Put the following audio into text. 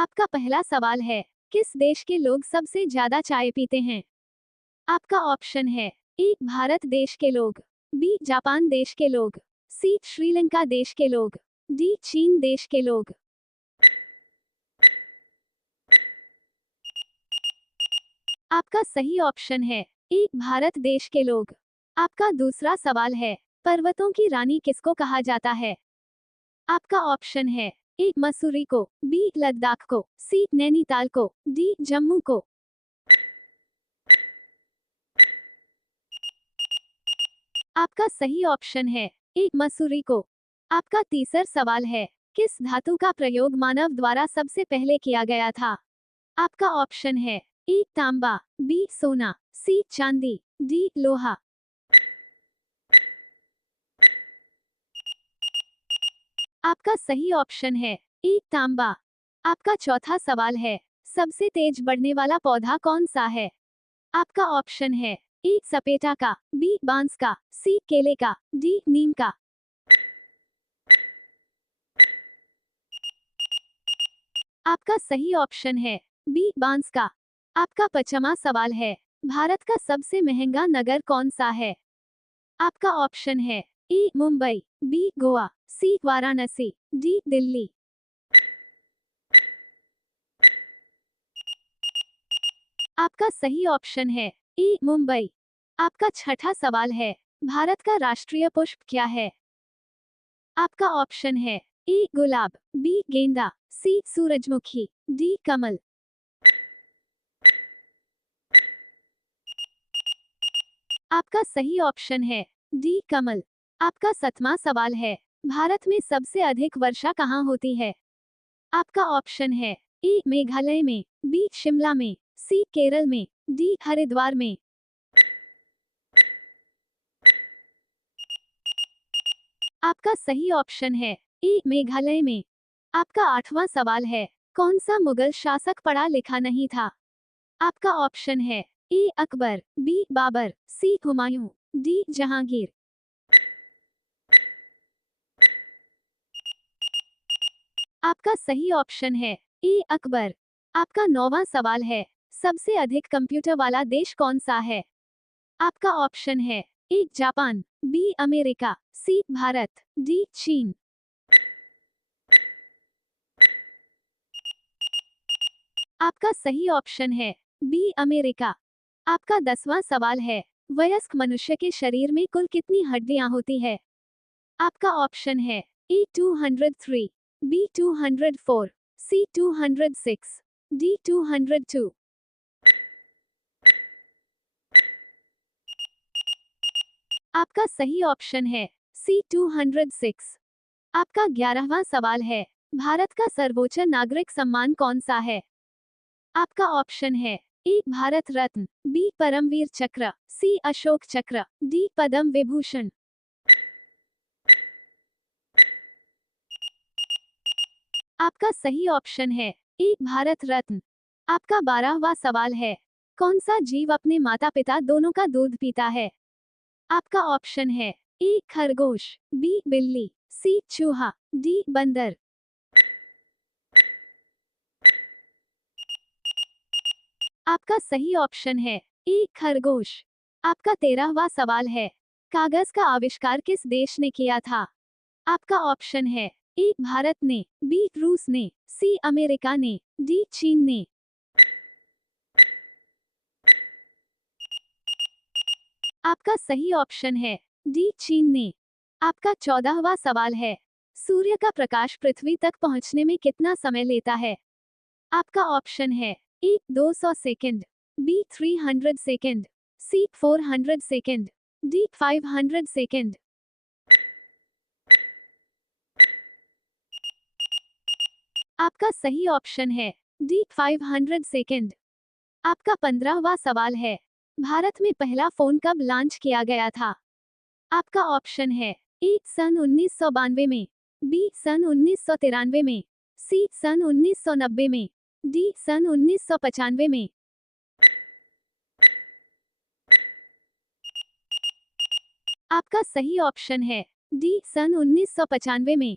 आपका पहला सवाल है, किस देश के लोग सबसे ज्यादा चाय पीते हैं? आपका ऑप्शन है ए भारत देश के लोग, बी जापान देश के लोग, सी श्रीलंका देश के लोग, डी चीन देश के लोग। आपका सही ऑप्शन है ए भारत देश के लोग। आपका दूसरा सवाल है, पर्वतों की रानी किसको कहा जाता है? आपका ऑप्शन है ए मसूरी को, बी लद्दाख को, सी नैनीताल को, डी जम्मू को। आपका सही ऑप्शन है ए मसूरी को। आपका तीसरा सवाल है, किस धातु का प्रयोग मानव द्वारा सबसे पहले किया गया था? आपका ऑप्शन है ए तांबा, बी सोना, सी चांदी, डी लोहा। आपका सही ऑप्शन है ए तांबा। आपका चौथा सवाल है, सबसे तेज बढ़ने वाला पौधा कौन सा है? आपका ऑप्शन है ए सपेटा का, बी बांस का, सी केले का, डी नीम का। आपका सही ऑप्शन है बी बांस का। आपका पांचवा सवाल है, भारत का सबसे महंगा नगर कौन सा है? आपका ऑप्शन है ए मुंबई, बी गोवा, सी वाराणसी, डी दिल्ली। आपका सही ऑप्शन है ए मुंबई। आपका छठा सवाल है, भारत का राष्ट्रीय पुष्प क्या है? आपका ऑप्शन है ए गुलाब, बी गेंदा, सी सूरजमुखी, डी कमल। आपका सही ऑप्शन है डी कमल। आपका सातवां सवाल है, भारत में सबसे अधिक वर्षा कहाँ होती है? आपका ऑप्शन है ए मेघालय में, बी शिमला में, सी केरल में, डी हरिद्वार में। आपका सही ऑप्शन है ए मेघालय में। आपका आठवां सवाल है, कौन सा मुगल शासक पढ़ा लिखा नहीं था? आपका ऑप्शन है ए अकबर, बी बाबर, सी हुमायूं, डी जहांगीर। आपका सही ऑप्शन है ए अकबर। आपका नौवां सवाल है, सबसे अधिक कंप्यूटर वाला देश कौन सा है? आपका ऑप्शन है A Japan, B America, C Bharat, D चीन। आपका सही ऑप्शन है बी अमेरिका। आपका 10वां सवाल है, वयस्क मनुष्य के शरीर में कुल कितनी हड्डियां होती है? आपका ऑप्शन है ए 203, बी 204, सी 206, डी 202। आपका सही ऑप्शन है सी 206। आपका 11वां सवाल है, भारत का सर्वोच्च नागरिक सम्मान कौन सा है? आपका ऑप्शन है ए भारत रत्न, बी परमवीर चक्र, सी अशोक चक्र, डी पद्म विभूषण। आपका सही ऑप्शन है ए भारत रत्न। आपका 12वां सवाल है, कौन सा जीव अपने माता पिता दोनों का दूध पीता है? आपका ऑप्शन है ए खरगोश, बी बिल्ली, सी चूहा, डी बंदर। आपका सही ऑप्शन है ए खरगोश। आपका 13वां सवाल है, कागज का आविष्कार किस देश ने किया था? आपका ऑप्शन है ए भारत ने, बी रूस ने, सी अमेरिका ने, डी चीन ने। आपका सही ऑप्शन है डी चीन ने। आपका 14वां सवाल है, सूर्य का प्रकाश पृथ्वी तक पहुंचने में कितना समय लेता है? आपका ऑप्शन है ए 200 सेकंड, बी 300 सेकंड, सी 400 सेकंड, डी 500 सेकंड। आपका सही ऑप्शन है डी 500 सेकंड। आपका 15वां सवाल है, भारत में पहला फोन कब लॉन्च किया गया था? आपका ऑप्शन है ए सन 1992 में, बी सन 1993 में, सी सन 1990 में, डी सन 1995 में। आपका सही ऑप्शन है डी सन 1995 में।